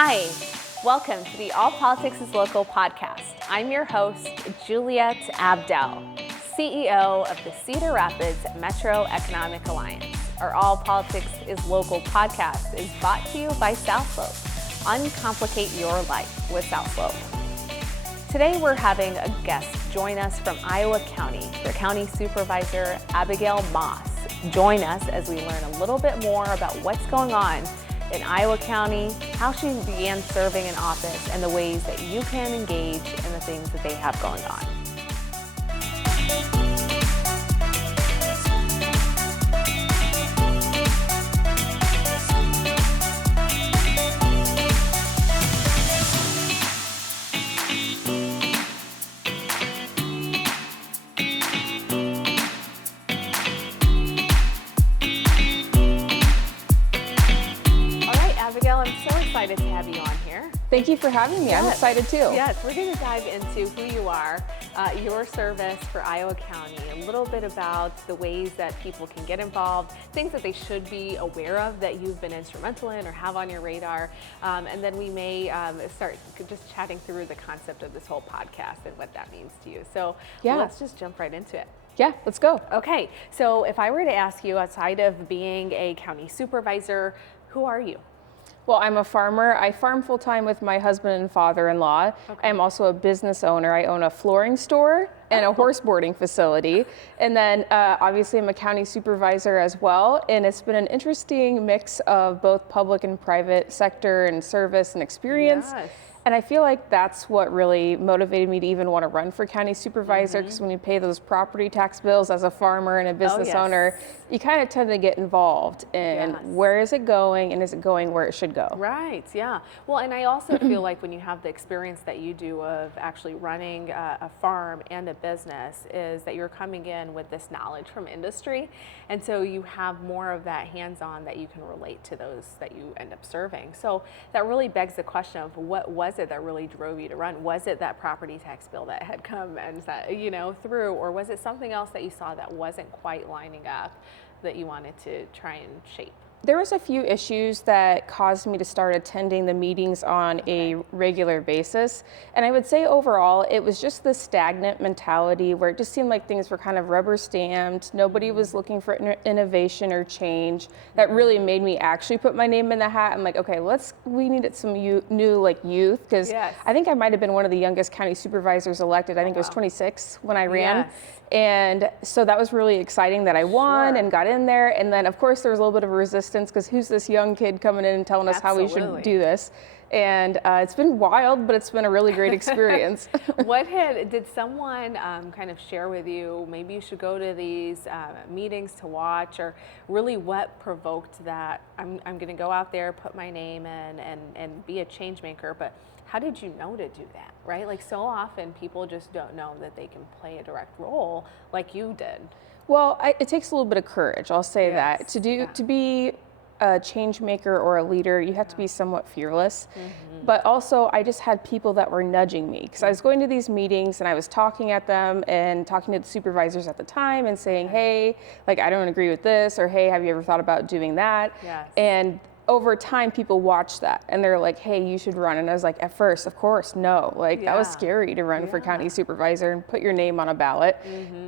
Hi, welcome to the All Politics is Local podcast. I'm your host, Juliet Abdel, CEO of the Cedar Rapids Metro Economic Alliance. Our All Politics is Local podcast is brought to you by South Slope. Uncomplicate your life with South Slope. Today we're having a guest join us from Iowa County, the County Supervisor Abigail Maas. Join us as we learn a little bit more about what's going on in Iowa County, how she began serving in office, and the ways that you can engage in the things that they have going on. Abigail, I'm so excited to have you on here. Thank you for having me. Yes. I'm excited too. Yes, we're going to dive into who you are, your service for Iowa County, a little bit about the ways that people can get involved, things that they should be aware of that you've been instrumental in or have on your radar. And then we may start just chatting through the concept of this whole podcast and what that means to you. So let's just jump right into it. Yeah, let's go. Okay, so if I were to ask you, outside of being a county supervisor, who are you? Well, I'm a farmer. I farm full-time with my husband and father-in-law. Okay. I'm also a business owner. I own a flooring store and a horse boarding facility. And then obviously I'm a county supervisor as well. And it's been an interesting mix of both public and private sector and service and experience. Yes. And I feel like that's what really motivated me to even want to run for county supervisor, because when you pay those property tax bills as a farmer and a business owner, you kind of tend to get involved in where is it going and is it going where it should go. Right, yeah. Well, and I also feel like when you have the experience that you do of actually running a farm and a business, is that you're coming in with this knowledge from industry. And so you have more of that hands-on that you can relate to those that you end up serving. So that really begs the question of what was it that really drove you to run? Was it that property tax bill that had come and through, or was it something else that you saw that wasn't quite lining up that you wanted to try and shape? There was a few issues that caused me to start attending the meetings on a regular basis. And I would say overall, it was just the stagnant mentality where it just seemed like things were kind of rubber stamped. Nobody was looking for innovation or change. That really made me actually put my name in the hat. I'm like, okay, we needed some new youth, because I think I might have been one of the youngest county supervisors elected. I think it was 26 when I ran. And so that was really exciting that I won and got in there. And then of course there was a little bit of resistance, because who's this young kid coming in and telling us how we should do this? And it's been wild, but it's been a really great experience. Did someone kind of share with you, maybe you should go to these meetings to watch, or really what provoked that, I'm going to go out there, put my name in and be a change maker? But how did you know to do that, right? Like, so often people just don't know that they can play a direct role like you did. Well, it takes a little bit of courage, I'll say that. To be a change maker or a leader, you have to be somewhat fearless. But also, I just had people that were nudging me, because I was going to these meetings and I was talking at them and talking to the supervisors at the time and saying, hey, like, I don't agree with this, or hey, have you ever thought about doing that? And over time, people watch that and they're like, hey, you should run. And I was like, at first, of course, no. Like, that was scary to run for county supervisor and put your name on a ballot.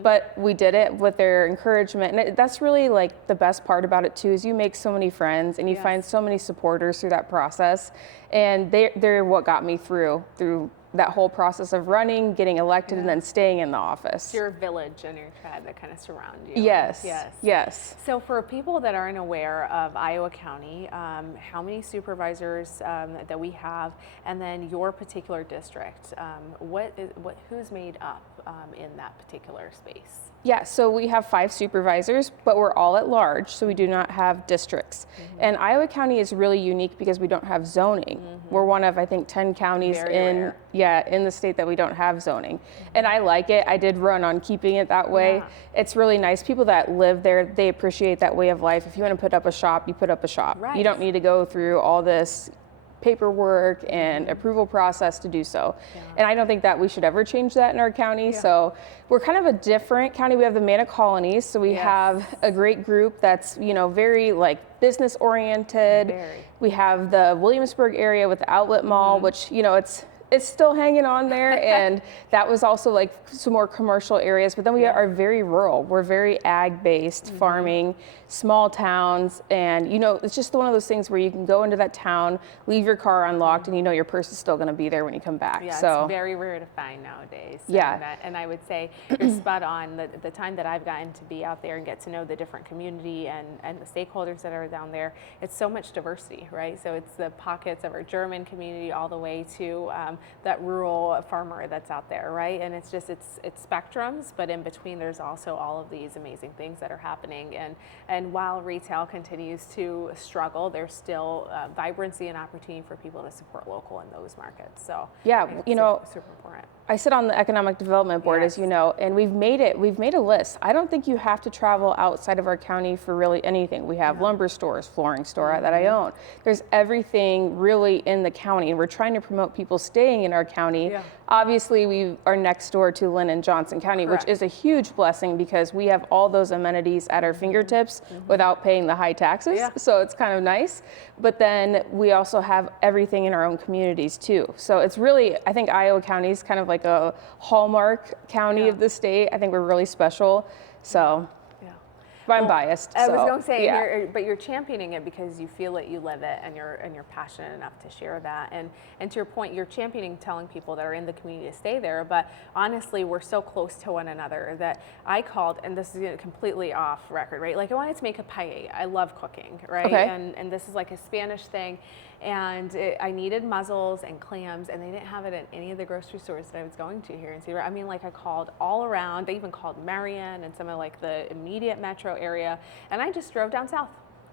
But we did it with their encouragement. And that's really like the best part about it too, is you make so many friends and you find so many supporters through that process. And they're what got me through that whole process of running, getting elected, and then staying in the office. Your village and your tribe that kind of surround you. Yes. So for people that aren't aware of Iowa County, how many supervisors that we have, and then your particular district, who's made up in that particular space? Yeah, so we have 5 supervisors, but we're all at large, so we do not have districts. And Iowa County is really unique because we don't have zoning. We're one of, I think, 10 counties in the state that we don't have zoning. And I like it. I did run on keeping it that way. It's really nice. People that live there, they appreciate that way of life. If you want to put up a shop, you put up a shop. You don't need to go through all this paperwork and approval process to do so. And I don't think that we should ever change that in our county. So we're kind of a different county. We have the Mana Colonies, so we have a great group that's, very like business oriented. We have the Williamsburg area with the Outlet Mall, which, you know, it's still hanging on there, and that was also like some more commercial areas, but then we are very rural. We're very ag-based, farming, small towns, and you know, it's just one of those things where you can go into that town, leave your car unlocked, and you know your purse is still gonna be there when you come back. Yeah, so it's very rare to find nowadays. Yeah. And I would say you're spot on. The time that I've gotten to be out there and get to know the different community and the stakeholders that are down there, it's so much diversity, right? So it's the pockets of our German community all the way to that rural farmer that's out there, right? And it's just, it's spectrums, but in between there's also all of these amazing things that are happening. And while retail continues to struggle, there's still vibrancy and opportunity for people to support local in those markets. So yeah, you know, super important. I sit on the Economic Development Board, as you know, and we've made a list. I don't think you have to travel outside of our county for really anything. We have lumber stores, flooring store that I own. There's everything really in the county, and we're trying to promote people staying in our county. Obviously, we are next door to Lynn and Johnson County, which is a huge blessing because we have all those amenities at our fingertips without paying the high taxes. So it's kind of nice. But then we also have everything in our own communities too. So it's really, I think Iowa County is kind of like a hallmark county of the state. I think we're really special. So but I'm biased. I was going to say, but you're championing it because you feel it, you live it, and you're passionate enough to share that. And to your point, you're championing telling people that are in the community to stay there. But honestly, we're so close to one another that I called, and this is completely off record, right? Like I wanted to make a paella. I love cooking, right? And this is like a Spanish thing. And I needed mussels and clams, and they didn't have it at any of the grocery stores that I was going to here in Cedar. I mean, like I called all around. They even called Marion and some of like the immediate metro area, and I just drove down south.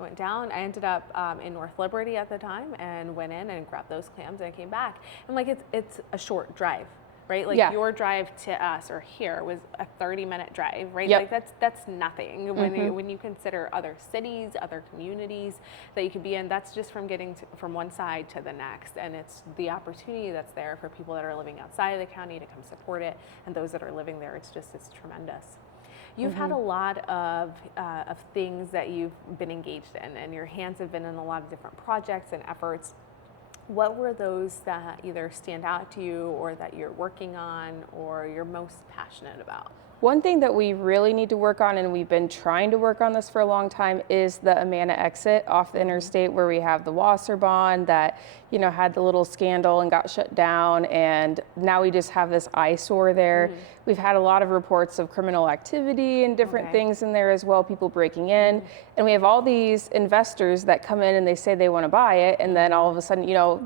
Went down. I ended up in North Liberty at the time, and went in and grabbed those clams, and I came back. And like it's a short drive, right? Like your drive to us or here was a 30-minute drive, right? Like that's nothing when you consider other cities, other communities that you could be in. That's just from getting from one side to the next, and it's the opportunity that's there for people that are living outside of the county to come support it, and those that are living there. It's tremendous. You've had a lot of things that you've been engaged in, and your hands have been in a lot of different projects and efforts. What were those that either stand out to you or that you're working on or you're most passionate about? One thing that we really need to work on, and we've been trying to work on this for a long time, is the Amana exit off the interstate where we have the Wasserbahn that, you know, had the little scandal and got shut down, and now we just have this eyesore there. We've had a lot of reports of criminal activity and different things in there as well, people breaking in, and we have all these investors that come in and they say they want to buy it, and then all of a sudden, you know,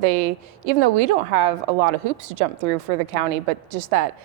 even though we don't have a lot of hoops to jump through for the county, but just that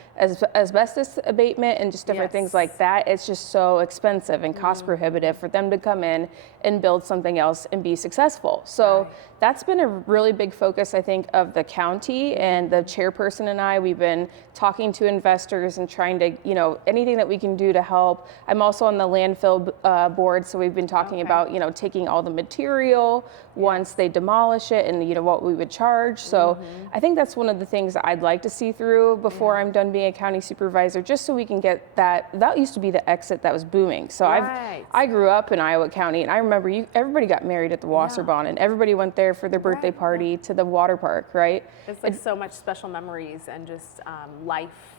asbestos abatement and just different things like that, it's just so expensive and cost prohibitive for them to come in and build something else and be successful. So that's been a really big focus, I think, of the county, and the chairperson and I, we've been talking to investors and trying to, you know, anything that we can do to help. I'm also on the landfill board, so we've been talking about, you know, taking all the material once they demolish it and, you know, what we would charge. So I think that's one of the things that I'd like to see through before I'm done being a county supervisor, just so we can get that used to be the exit that was booming. So I grew up in Iowa County, and I remember everybody got married at the Wasserbahn, and everybody went there for their birthday party to the water park, right? It's like so much special memories and just life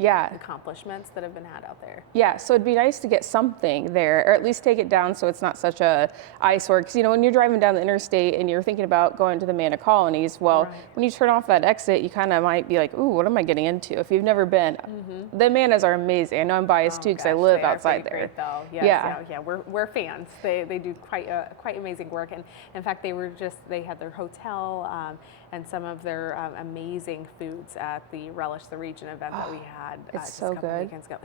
accomplishments that have been had out there. Yeah, so it'd be nice to get something there, or at least take it down so it's not such a eyesore. Because, you know, when you're driving down the interstate and you're thinking about going to the Manna Colonies, well, when you turn off that exit, you kind of might be like, ooh, what am I getting into? If you've never been, the Mannas are amazing. I know I'm biased too because I live outside there. Great, though. Yes, yeah, we're fans. They do quite amazing work, and in fact, they had their hotel and some of their amazing foods at the Relish the Region event that we had. It's so good. Weekends ago.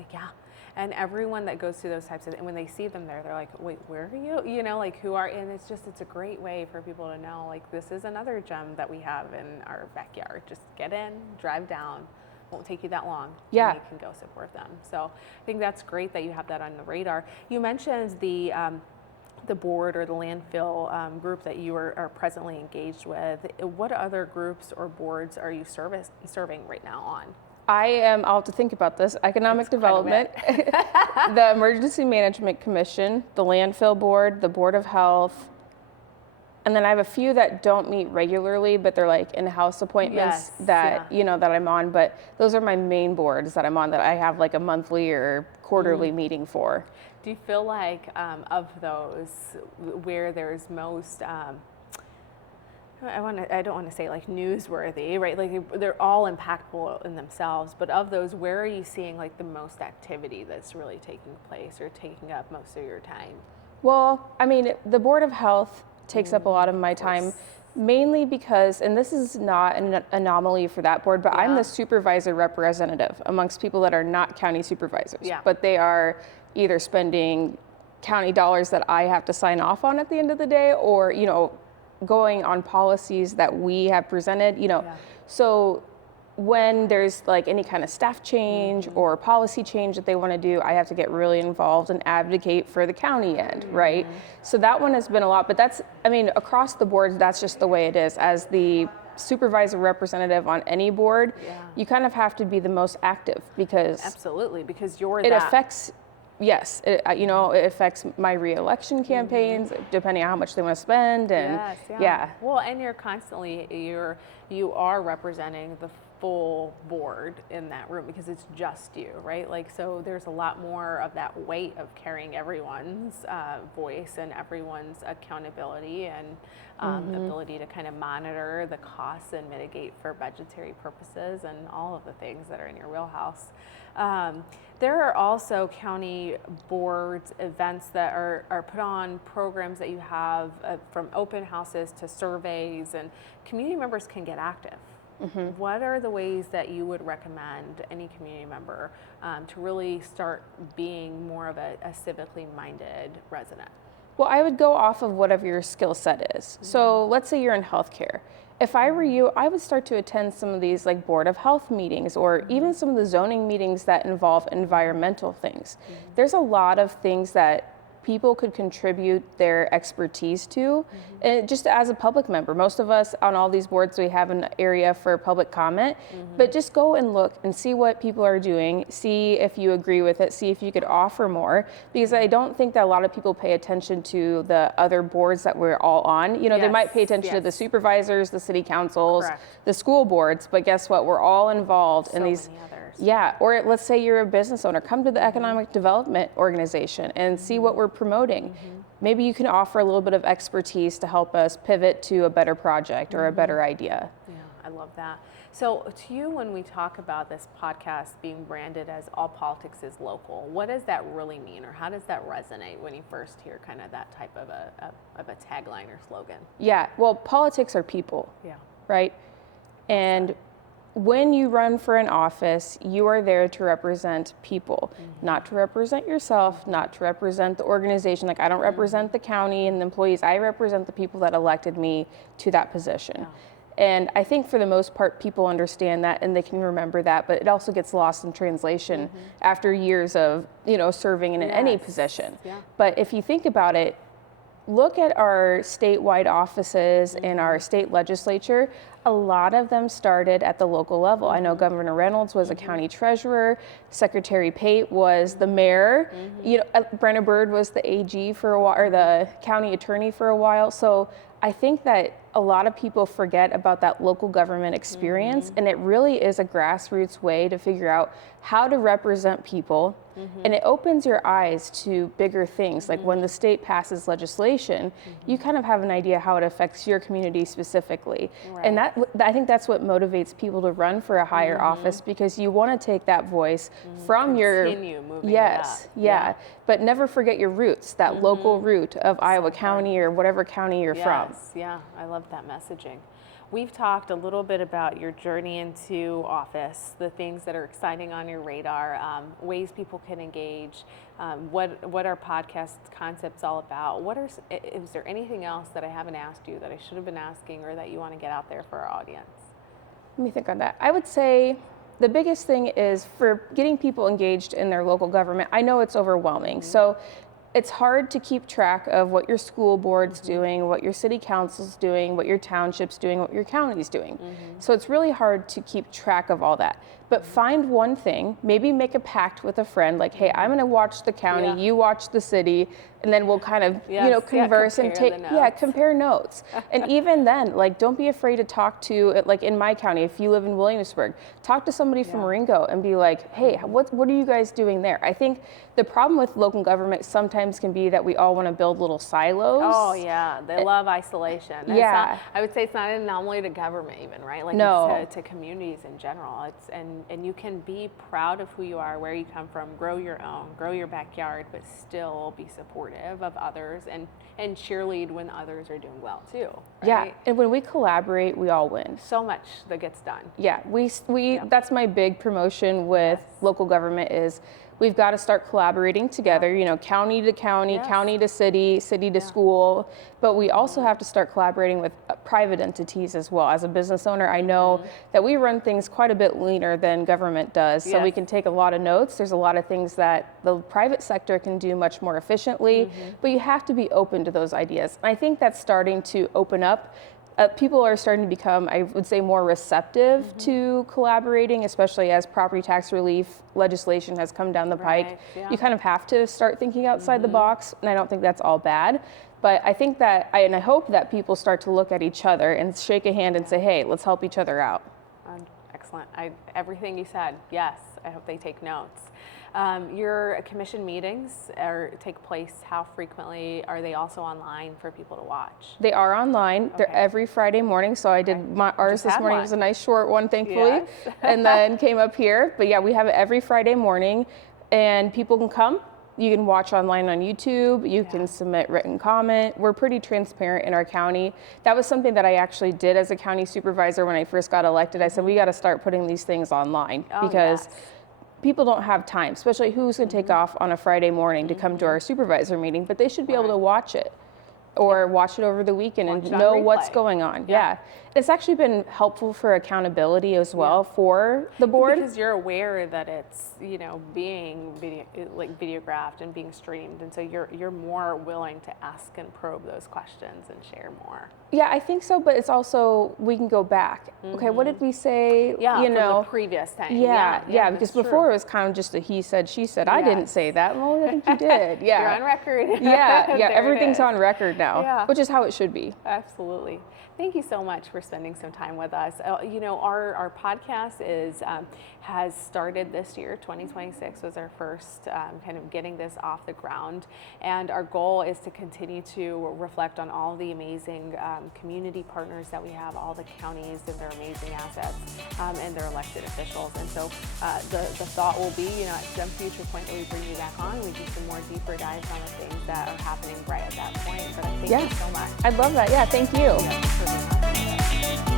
And everyone that goes through those types of, and when they see them there, they're like, wait, where are you? You know, like, who are, and it's a great way for people to know, like, this is another gem that we have in our backyard. Just get in, drive down. Won't take you that long. Yeah. And you can go support them. So I think that's great that you have that on the radar. You mentioned the board or the landfill group that you are presently engaged with. What other groups or boards are you serving right now on? I'll have to think about this. Economic Development, the Emergency Management Commission, the Landfill Board, the Board of Health, And then I have a few that don't meet regularly, but they're like in-house appointments that, that I'm on. But those are my main boards that I'm on that I have like a monthly or quarterly meeting for. Do you feel like of those where there's most, I don't want to say like newsworthy, right? Like they're all impactful in themselves, but of those, where are you seeing like the most activity that's really taking place or taking up most of your time? Well, I mean, the Board of Health takes up a lot of my time, mainly because, and this is not an anomaly for that board, but I'm the supervisor representative amongst people that are not county supervisors, but they are either spending county dollars that I have to sign off on at the end of the day, or, going on policies that we have presented, So when there's like any kind of staff change or policy change that they want to do, I have to get really involved and advocate for the county end, right? So that one has been a lot, but that's, across the board, that's just the way it is. As the supervisor representative on any board, you kind of have to be the most active because absolutely, because you're it affects. Yes, it affects my re-election campaigns, depending on how much they want to spend, and Well, and you're constantly you are representing the full board in that room because it's just you, right? Like, so there's a lot more of that weight of carrying everyone's voice and everyone's accountability and ability to kind of monitor the costs and mitigate for budgetary purposes and all of the things that are in your wheelhouse. There are also county boards events that are put on, programs that you have from open houses to surveys, and community members can get active. What are the ways that you would recommend any community member to really start being more of a civically minded resident? Well, I would go off of whatever your skill set is. So let's say you're in healthcare. If I were you, I would start to attend some of these like Board of Health meetings or even some of the zoning meetings that involve environmental things. There's a lot of things that people could contribute their expertise to, and just as a public member. Most of us on all these boards, we have an area for public comment, but just go and look and see what people are doing, see if you agree with it, see if you could offer more, because I don't think that a lot of people pay attention to the other boards that we're all on. They might pay attention to the supervisors, the city councils, the school boards, but guess what? We're all involved in these. Yeah, or let's say you're a business owner, come to the Economic Development Organization and see what we're promoting. Maybe you can offer a little bit of expertise to help us pivot to a better project or a better idea. Yeah, I love that. So to you, when we talk about this podcast being branded as All Politics is Local, what does that really mean, or how does that resonate when you first hear kind of that type of a tagline or slogan? Yeah, well, politics are people, right? And when you run for an office, you are there to represent people, not to represent yourself, not to represent the organization. Like, I don't represent the county and the employees. I represent the people that elected me to that position. And I think for the most part, people understand that and they can remember that, but it also gets lost in translation after years of, serving in any position. But if you think about it, look at our statewide offices in our state legislature. A lot of them started at the local level. I know Governor Reynolds was a county treasurer, Secretary Pate was the mayor, Brenna Bird was the AG for a while, or the county attorney for a while. So I think that a lot of people forget about that local government experience, and it really is a grassroots way to figure out how to represent people, and it opens your eyes to bigger things. Like when the state passes legislation, you kind of have an idea how it affects your community specifically. And I think that's what motivates people to run for a higher office, because you want to take that voice from Continue moving it up. But never forget your roots, that local root of Iowa County or whatever county you're from. Yeah, I love that messaging. We've talked a little bit about your journey into office, the things that are exciting on your radar, ways people can engage, what our podcast concept's all about. Is there anything else that I haven't asked you that I should have been asking, or that you want to get out there for our audience? Let me think on that. I would say the biggest thing is for getting people engaged in their local government. I know it's overwhelming. So it's hard to keep track of what your school board's doing, what your city council's doing, what your township's doing, what your county's doing. So it's really hard to keep track of all that. But find one thing, maybe make a pact with a friend, like, hey, I'm gonna watch the county, you watch the city, and then we'll kind of, converse and compare notes. And even then, like, don't be afraid to talk to, like in my county, if you live in Williamsburg, talk to somebody from Ringo and be like, hey, what are you guys doing there? I think the problem with local government sometimes can be that we all want to build little silos. Oh yeah, they love isolation. I would say it's not an anomaly to government even, right? Like it's to communities in general. It's and you can be proud of who you are, where you come from, grow your own, grow your backyard, but still be supportive of others and cheerlead when others are doing well too. Right? Yeah, and when we collaborate, we all win. So much that gets done. Yeah, that's my big promotion with local government is we've got to start collaborating together, county to county, county to city, city to school, but we also have to start collaborating with private entities as well. As a business owner, I know that we run things quite a bit leaner than government does, so we can take a lot of notes. There's a lot of things that the private sector can do much more efficiently, but you have to be open to those ideas. And I think that's starting to open up. People are starting to become, I would say, more receptive to collaborating, especially as property tax relief legislation has come down the pike. You kind of have to start thinking outside the box, and I don't think that's all bad. But I think that, I hope that people start to look at each other and shake a hand and say, hey, let's help each other out. Excellent. Everything you said, yes, I hope they take notes. Your commission meetings take place, how frequently? Are they also online for people to watch? They are online. They're every Friday morning. So I did ours this morning. It was a nice short one, thankfully, and then came up here. But yeah, we have it every Friday morning, and people can come. You can watch online on YouTube. You can submit written comment. We're pretty transparent in our county. That was something that I actually did as a county supervisor when I first got elected. I said, we got to start putting these things online because people don't have time, especially who's going to take off on a Friday morning to come to our supervisor meeting, but they should be able to watch it or watch it over the weekend and know what's going on. It's actually been helpful for accountability as well for the board. Because you're aware that it's, being videographed and being streamed, and so you're more willing to ask and probe those questions and share more. Yeah, I think so, but it's also, we can go back. Okay, what did we say? From the previous time. Because before it was kind of just a he said, she said. I didn't say that. Well, I think you did. You're on record. Everything's on record now, which is how it should be. Absolutely. Thank you so much for spending some time with us. Our podcast has started this year. 2026 was our first kind of getting this off the ground, and our goal is to continue to reflect on all the amazing community partners that we have, all the counties and their amazing assets, and their elected officials. And so the thought will be, at some future point that we bring you back on, we do some more deeper dives on the things that are happening right at that point. But I thank you so much. I'd love that. Yeah, thank you. Yeah,